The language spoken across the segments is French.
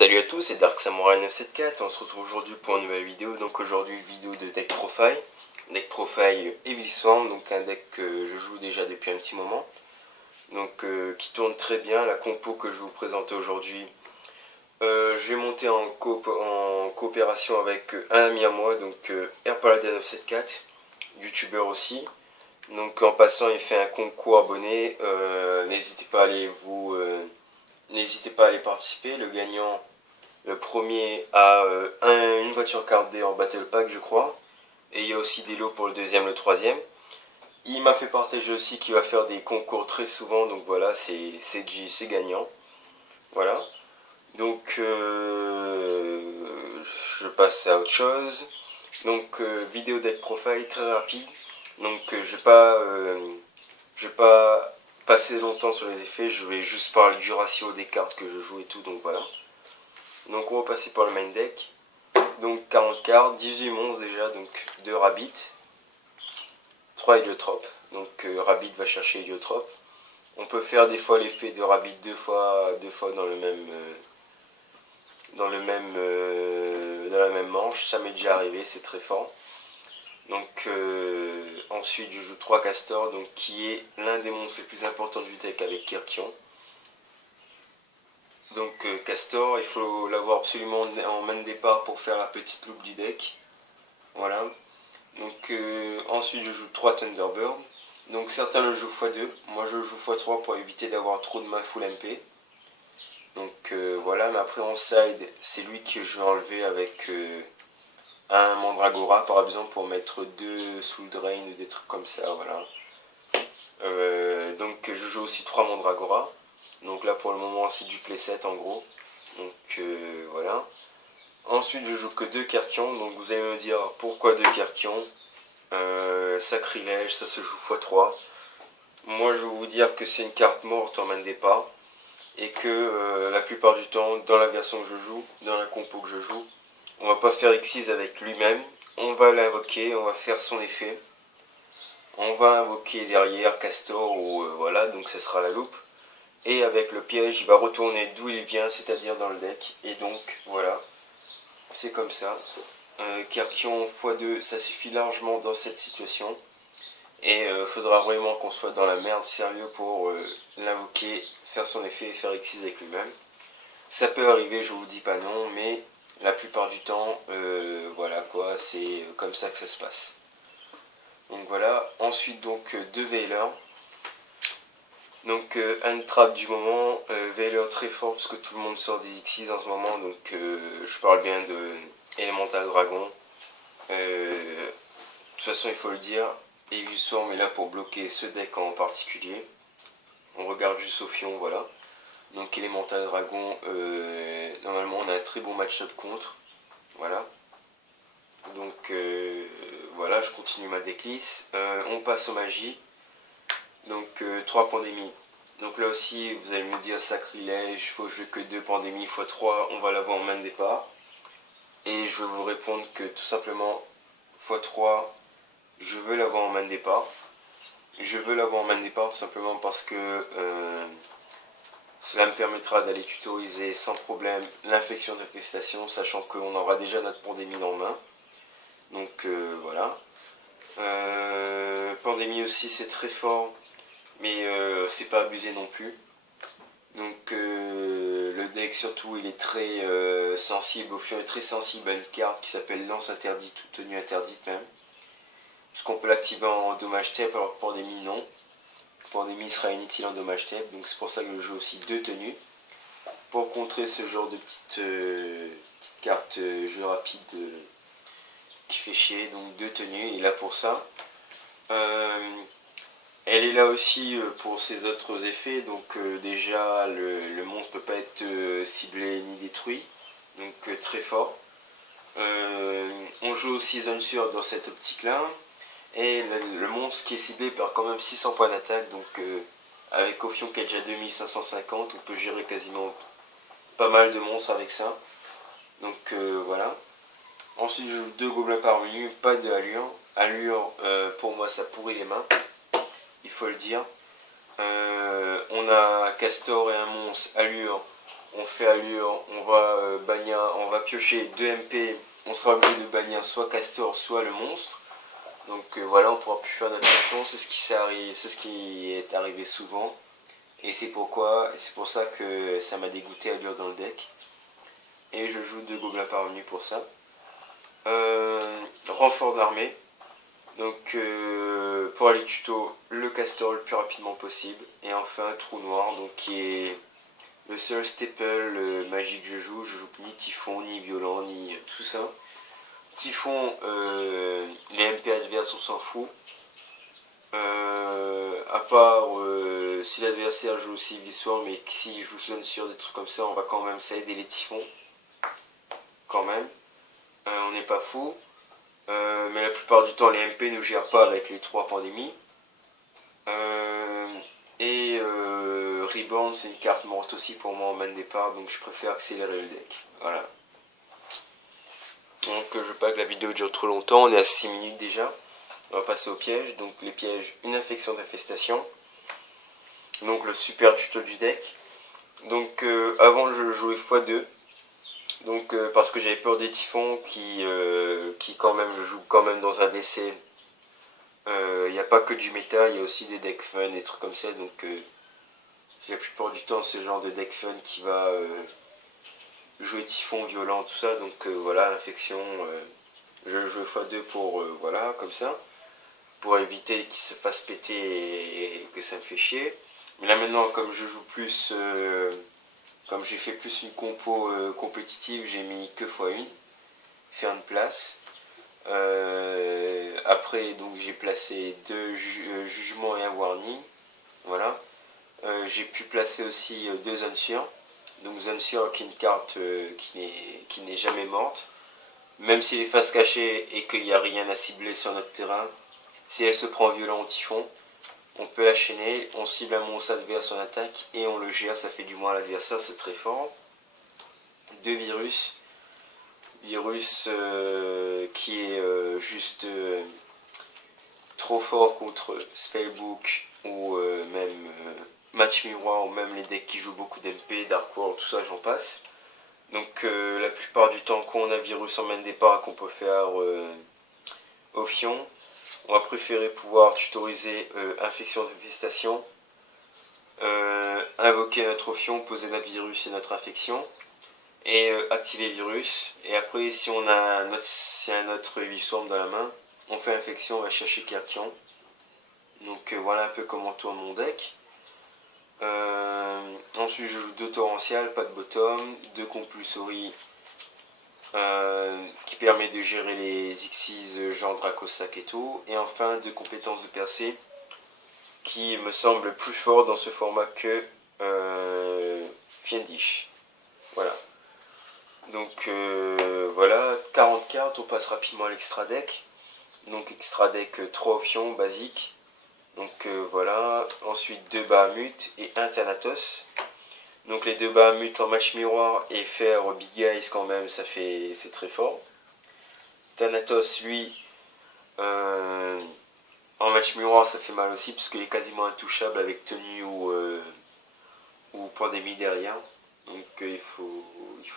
Salut à tous, c'est Dark Samurai 974, on se retrouve aujourd'hui pour une nouvelle vidéo. Donc aujourd'hui vidéo de deck profile. Deck profile Evil Swarm, donc un deck que je joue déjà depuis un petit moment. Donc qui tourne très bien, la compo que je vais vous présenter aujourd'hui. Je vais monter en coopération avec un ami à moi, donc Airpaladin 974, youtubeur aussi. Donc en passant il fait un concours abonné, n'hésitez pas à aller participer. Le gagnant, le premier a une voiture cardée en Battle Pack, je crois. Et il y a aussi des lots pour le deuxième, le troisième. Il m'a fait partager aussi qu'il va faire des concours très souvent. Donc voilà, c'est gagnant. Voilà. Donc je passe à autre chose. Donc vidéo deck profile très rapide. Donc je vais pas passer longtemps sur les effets. Je vais juste parler du ratio des cartes que je joue et tout. Donc voilà. Donc on va passer par le main deck. Donc 40 cartes, 18 monstres déjà, donc 2 rabbits, 3 héliotropes. Donc rabbit va chercher héliotrope. On peut faire des fois l'effet de rabbit deux fois dans la même manche. Ça m'est déjà arrivé, c'est très fort. Donc ensuite je joue 3 castors, donc qui est l'un des monstres les plus importants du deck avec Kirkion. Donc Castor, il faut l'avoir absolument en main de départ pour faire la petite loupe du deck. Voilà. Donc ensuite je joue 3 Thunderbird. Donc certains le jouent x2, moi je le joue x3 pour éviter d'avoir trop de mains full MP. Donc voilà, mais après en side, c'est lui que je vais enlever avec un Mandragora par exemple pour mettre 2 Soul Drain ou des trucs comme ça, voilà. Donc je joue aussi 3 Mandragora. Donc là pour le moment c'est du playset en gros. Donc voilà. Ensuite je joue que 2 Kirkion. Donc vous allez me dire pourquoi 2 Kirkion. Sacrilège, ça se joue x3. Moi je vais vous dire que c'est une carte morte en main de départ. Et que la plupart du temps, dans la version que je joue, dans la compo que je joue, on va pas faire X6 avec lui-même. On va l'invoquer, on va faire son effet. On va invoquer derrière Castor ou voilà, donc ce sera la loupe. Et avec le piège, il va retourner d'où il vient, c'est-à-dire dans le deck. Et donc, voilà, c'est comme ça. Kirkion x2, ça suffit largement dans cette situation. Et il faudra vraiment qu'on soit dans la merde sérieux pour l'invoquer, faire son effet et faire X6 avec lui-même. Ça peut arriver, je vous dis pas non, mais la plupart du temps, voilà quoi, c'est comme ça que ça se passe. Donc voilà, ensuite donc 2 Veilers. Donc un trap du moment, Veiler très fort parce que tout le monde sort des X6 en ce moment, donc je parle bien de Elemental Dragon. De toute façon il faut le dire, Evil Swarm est là pour bloquer ce deck en particulier. On regarde juste au fion, voilà. Donc Elemental Dragon, normalement on a un très bon match-up contre, voilà. Donc voilà, je continue ma decklist. On passe aux magies. Donc 3 pandémies. Donc là aussi vous allez me dire sacrilège, il faut jouer que 2 pandémies x3, on va l'avoir en main de départ. Et je vais vous répondre que tout simplement x3, je veux l'avoir en main de départ. Je veux l'avoir en main de départ tout simplement parce que cela me permettra d'aller tutoriser sans problème l'infection d'infestation, sachant qu'on aura déjà notre pandémie en main. Donc voilà. Pandémie aussi c'est très fort, mais c'est pas abusé non plus. Donc le deck surtout il est très sensible, au fur et très sensible à une carte qui s'appelle lance interdite ou tenue interdite même. Parce qu'on peut l'activer en dommage tape alors que Pandémie non. Pandémie sera inutile en dommage tape, donc c'est pour ça que je joue aussi 2 tenues. Pour contrer ce genre de petite carte jeu rapide qui fait chier, donc 2 tenues, il est là pour ça. Elle est là aussi pour ses autres effets, donc déjà le monstre peut pas être ciblé ni détruit, donc très fort. On joue aussi Zone Sûre dans cette optique là, et le monstre qui est ciblé perd quand même 600 points d'attaque, donc avec Ophion qui est déjà 2550, on peut gérer quasiment pas mal de monstres avec ça. Donc voilà. Ensuite je joue 2 gobelins par menu, pas de allure. Allure pour moi ça pourrit les mains, il faut le dire. On a Castor et un monstre, allure, on fait allure, on va piocher 2 MP, on sera obligé de bannir soit Castor, soit le monstre. Donc voilà, on pourra plus faire notre action, c'est ce qui est arrivé souvent. Et c'est pour ça que ça m'a dégoûté allure dans le deck. Et je joue 2 gobelins parvenus pour ça. Renfort d'armée. Donc pour aller tuto, le Castor le plus rapidement possible. Et enfin trou noir, donc qui est le seul staple magique que je joue. Je joue ni Typhon, ni Violent, ni tout ça. Typhon, les MP adverses on s'en fout. À part si l'adversaire joue aussi Vissoir, mais s'il joue zone sur des trucs comme ça, on va quand même s'aider les Typhons. Quand même. On n'est pas fou. Mais la plupart du temps, les MP ne gèrent pas avec les 3 pandémies. Reborn, c'est une carte morte aussi pour moi en main de départ, donc je préfère accélérer le deck. Voilà. Donc je veux pas que la vidéo dure trop longtemps, on est à 6 minutes déjà. On va passer aux pièges. Donc les pièges, une infection d'infestation. Donc le super tuto du deck. Donc avant je jouais x2. Donc parce que j'avais peur des typhons qui quand même, je joue quand même dans un DC. Il n'y a pas que du méta, il y a aussi des decks fun, des trucs comme ça. Donc c'est la plupart du temps ce genre de deck fun qui va jouer typhon, violent, tout ça. Donc voilà, l'infection, je joue x2 pour, voilà, comme ça. Pour éviter qu'il se fasse péter et que ça me fait chier. Mais là maintenant, comme je joue plus... comme j'ai fait plus une compo compétitive, j'ai mis que x1, faire une place. Après, donc j'ai placé 2 jugements et un warning. Voilà. J'ai pu placer aussi 2 zones sûres. Donc zone sûre qui est une carte qui n'est jamais morte. Même si les faces cachées et qu'il n'y a rien à cibler sur notre terrain, si elle se prend violent au typhon, on peut la chaîner, on cible un monstre adverse en attaque et on le gère, ça fait du moins à l'adversaire, c'est très fort. 2 virus. Virus qui est juste trop fort contre Spellbook ou même Match Miroir ou même les decks qui jouent beaucoup d'MP, Dark World, tout ça j'en passe. Donc la plupart du temps quand on a virus en main de départ et qu'on peut faire au fion, on va préférer pouvoir tutoriser infection d'infestation, invoquer notre ophion, poser notre virus et notre infection, et activer virus. Et après, si on a notre 8 swarm dans la main, on fait infection, on va chercher Cartion. Donc voilà un peu comment tourne mon deck. Ensuite, je joue 2 torrentiales, pas de bottom, 2 compulsory qui permet de gérer les Xyz genre Dracosac et tout. Et enfin 2 compétences de percée qui me semble plus fort dans ce format que Fiendish. Voilà. Donc voilà, 40 cartes, on passe rapidement à l'extra deck. Donc extra deck 3 ophions basiques. Donc voilà, ensuite 2 Bahamut et 1 Thanatos. Donc les 2 Bahamut en match miroir et faire Big Eyes quand même, c'est très fort. Thanatos lui, en match miroir ça fait mal aussi parce qu'il est quasiment intouchable avec tenue ou pandémie derrière. Donc il faut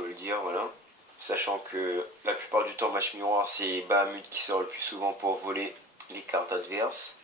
le dire, voilà. Sachant que la plupart du temps match miroir c'est Bahamut qui sort le plus souvent pour voler les cartes adverses.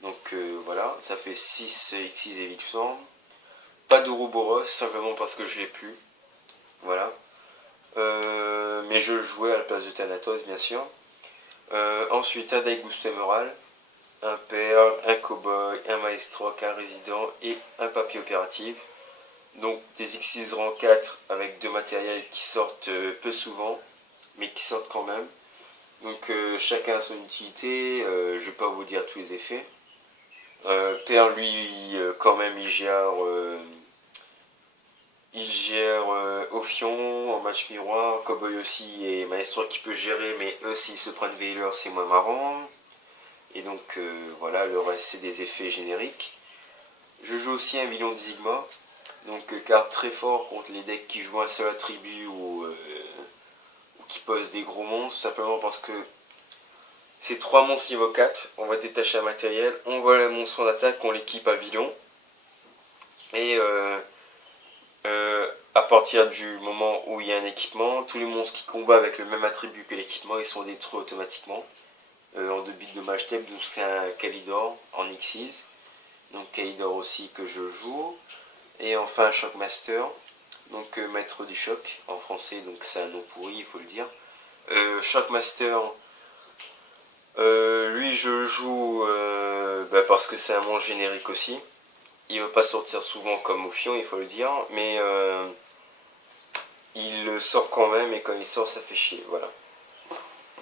Donc voilà, ça fait 6 X6 et 800. Pas d'Ouroboros, simplement parce que je l'ai plus. Voilà. Mais je jouais à la place de Thanatos, bien sûr. Ensuite, un deck booster moral, un Perle, un Cowboy, un Maestroc, un Résident et un Papier opératif. Donc des X6 rang 4 avec 2 matériels qui sortent peu souvent, mais qui sortent quand même. Donc chacun a son utilité, je vais pas vous dire tous les effets. Perle lui quand même il gère Ophion en match miroir, Cowboy aussi et Maestro qui peut gérer, mais eux s'ils se prennent Veiler c'est moins marrant. Et donc voilà, le reste c'est des effets génériques. Je joue aussi un million de Zigma, donc carte très fort contre les decks qui jouent un seul attribut ou qui posent des gros monstres, simplement parce que c'est 3 monstres niveau 4, on va détacher un matériel, on voit le monstre en attaque, on l'équipe à Villon. Et À partir du moment où il y a un équipement, tous les monstres qui combattent avec le même attribut que l'équipement, ils sont détruits automatiquement. En 2 bits de match tape, donc c'est un Kalidor en Xyz. Donc Kalidor aussi que je joue. Et enfin Shockmaster, donc maître du choc en français, donc c'est un nom pourri, il faut le dire. Shockmaster, lui je le joue parce que c'est un monstre générique aussi. Il ne va pas sortir souvent comme Ophion, il faut le dire, mais il le sort quand même, et quand il sort ça fait chier, voilà.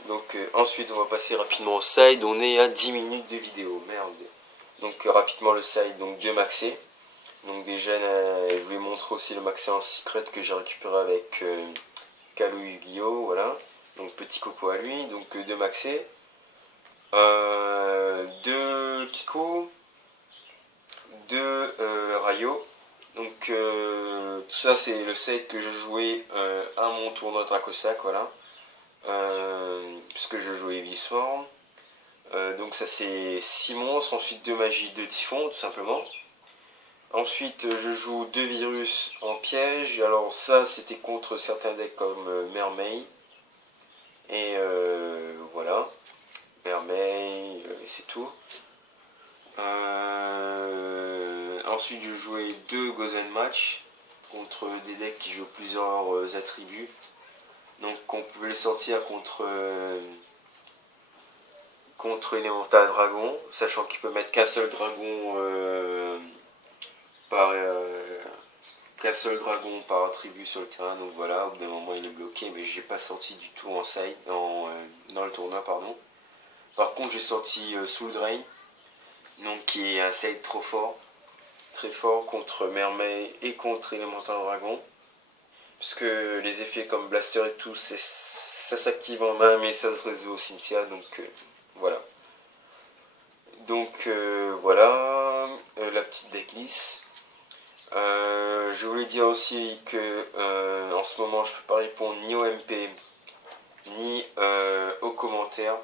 Donc ensuite on va passer rapidement au side, on est à 10 minutes de vidéo, merde. Donc rapidement le side, donc 2 maxés. Donc déjà je vous ai montré aussi le maxé en secret que j'ai récupéré avec Kalu Yu-Gi-Oh, voilà. Donc petit coco à lui, donc 2 maxés. 2 Kiku, 2 Rayo. Donc tout ça c'est le set que je jouais à mon tournoi Dracosac, voilà. Puisque je jouais Evisform. Donc ça c'est 6 monstres, ensuite 2 magies, 2 typhons tout simplement. Ensuite je joue 2 virus en piège, alors ça c'était contre certains decks comme Mermaid. Et voilà, Mermaid, c'est tout. Ensuite je jouais 2 Gozen Match contre des decks qui jouent plusieurs attributs. Donc on pouvait les sortir contre Elemental Dragon, sachant qu'il peut mettre qu'un seul dragon par attribut sur le terrain. Donc voilà, au bout d'un moment il est bloqué, mais je l'ai pas sorti du tout en side, dans le tournoi, pardon. Par contre j'ai sorti Soul Drain, donc qui est un side trop fort, très fort contre Mermaid et contre Elemental Dragon. Puisque les effets comme Blaster et tout, ça s'active en main, mais ça se résout au cimetière, donc voilà. Donc voilà, la petite decklist. Je voulais dire aussi que en ce moment je peux pas répondre ni au MP ni aux commentaires.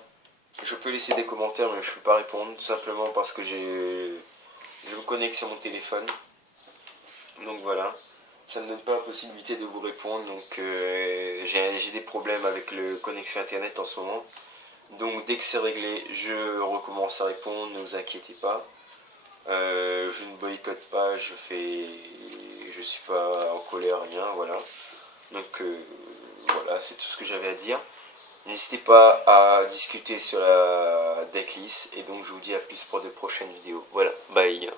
Je peux laisser des commentaires mais je peux pas répondre, tout simplement parce que je me connecte sur mon téléphone. Donc voilà, ça ne me donne pas la possibilité de vous répondre, donc j'ai des problèmes avec le connexion internet en ce moment. Donc dès que c'est réglé, je recommence à répondre, ne vous inquiétez pas. Je ne boycotte pas, je suis pas en colère, rien, voilà. Donc voilà, c'est tout ce que j'avais à dire. N'hésitez pas à discuter sur la decklist, et donc je vous dis à plus pour de prochaines vidéos. Voilà, bye.